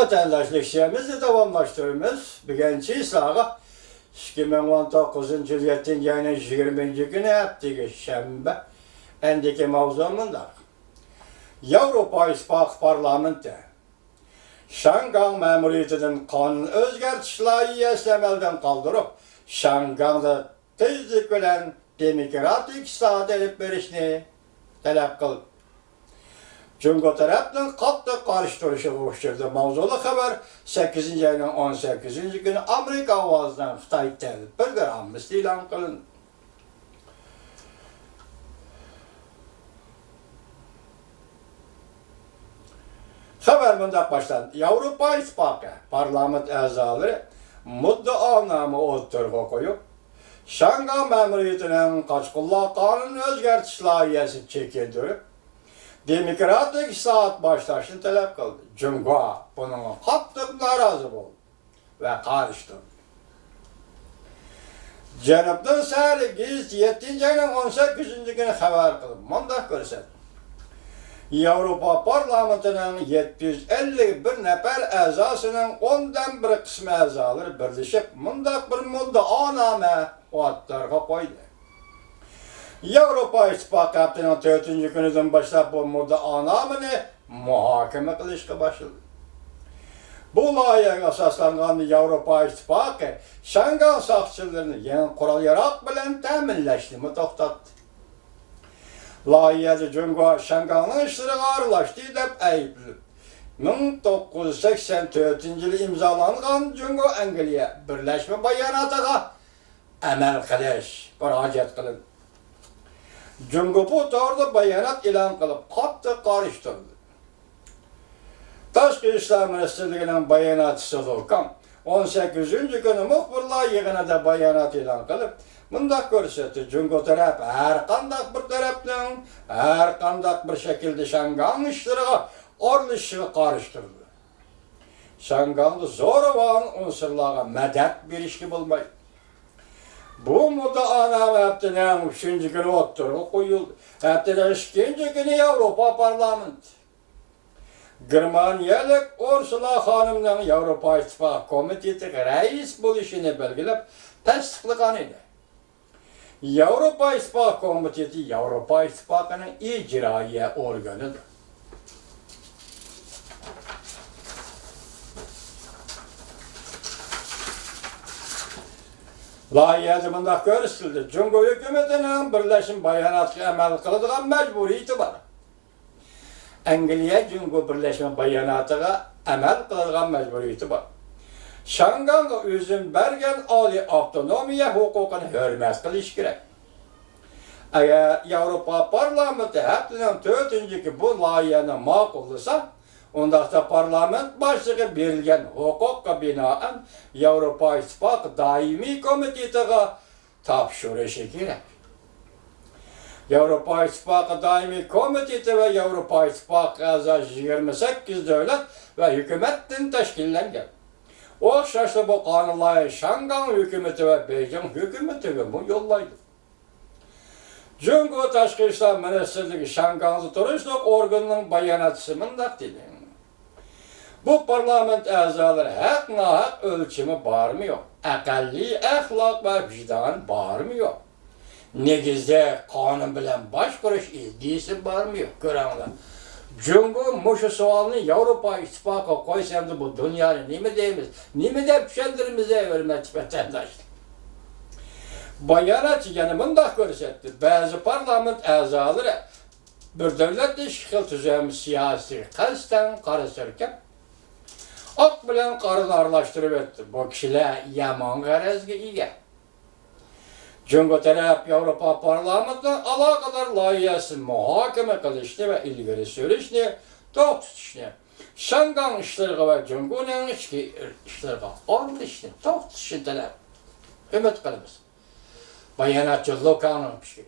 Vatandaşlık işimizi davamlaştırıyoruz. Birinci sağa 2019 yıl 7. ayının 20. günü yaptığı şembe endiki mavzumunda Avrupa İttifakı Parlamenti Şangan memuriyetinin kanun özgertişleri emelden kaldırıp Şangan'da tezlik bilen demokratik saat edip verişini talep kıldı. Cumhur tarafından katlı karıştırışı oluşturdu. Mavzulu haber 8. ayının 18. günü Amerika avazından Xitay telefon ilan kılındı. Haber bundan başlandı. Avrupa İttifakı parlament azaları muddaanamı ortaya koyup Şangan memuriyetinin kaçkılla kanun özgertiş layihesi çekildirip demokratik saat başlaşını talep kıldı. Cumhur bunun katlık narazı oldu ve karıştı. Cenab'dan səhəri 7. ayının 18. günü haber kıldı. Manda görsün. Avrupa Parlamenti'nin 751 nefer azasının 10'dan bir kısmı azaları birleşip mundaq bir muddaaname ortaya koydu. Avrupa İttifakı haftanın 4. gününden başlap bu muddaanamını muhakeme kılışka başladı. Bu layihaya asaslanan Avrupa İttifakı Şangan sakçılarını yeni kural yarak bilen teminleştiğimi toxtattı. Layihədə Cumhur Şanganın işləri ağırlaşdı deyib ayıplı. 1984 yılı imzalanan Cumhur Angliya Birleşme Bayanatıga əməl qilish müraciət qılındı. Cumhur bu doğruda bayanat ilan qılıb qatlı qarışdırdı. Tashqi İşlər Ministerliğinin bayanatçısı Volkan 18. günü muxbirlar yığınında bayanat ilan qılıb mundaq görsətdi. Cumhur tarafı her qandaq bir tarafdan her qandaq bir şekilde Şangan işlərinə aralışığı qarışdırdı. Şanganlı zoravan unsurlarga medet bir işki bulmaydı. Bu muddaaname haftanın 3. günü oturuğa koyuldu. Haftanın 2. günü Avrupa Parlamenti Germaniyalık Ursula Hanım'ın Avrupa İttifakı Komiteti reis buluşunu belgilep tasdiqlagan idi. Avrupa İttifakı Komiteti Avrupa İttifakı'nın icraiye organıdır. Layihədə bundaq görüşüldü. Cumhur hükümetinin birleşim bayanatı əməl qılıdığan mecburiyeti var. Angliya Cumhur Birleşme Bayanatıga əməl qılıdığan mecburiyeti var. Şangan'a özün bergen ali avtonomiya hukukunu hürmet kılış gerek. Eğer Avrupa Parlamenti haftanın 4. ki bu layihəni maqullasa, ondaqda parlament başlığı verilgen hukuka binaen Avrupa İttifakı Daimi Komitetiga tapşırışı gerek. Avrupa İttifakı Daimi Komiteti ve Avrupa İttifakı aza 28 devlet ve hükümetten teşkillengen. Oxşaşlı bu kanunları Şangan hükümeti ve Beijing hükümeti bu yollaydı. Cumhur Tashqi İşlər Ministerliği Şanganlı turistlik organının bayanatçısı mındaq dedi. Bu parlament azaları hak nahak ölçümü var mı yok? Akalli ahlak ve vicdan var mı yok? Negizde kanun bilen baş kuruş ilgisi var mı yok? Görenler. Cumhur muşu sualını Avrupa İttifakı koysam bu dünyanın nimi deyimiz, nimi de püşendirimize vermek vatandaşlık. Bayanatçı yani mındaq görsetdi. Bazı parlament azaları bir devlet işgal tüzemi siyasi kasten karışırken ak bilen karın arlaştırıp etti. Bu kişiler yaman garazga ega. Cumhur taraf Avrupa Parlamenti'nin alakadar layihəsi muhakeme kılıştı ve ilgili sürüşünü tutuştu. Şangan işlerine ve Cumhur'un içki işlerine aralıştı. Tutuştu taraf. Ümit kılımız. Bayanatçı Lokan'ın pişkiri.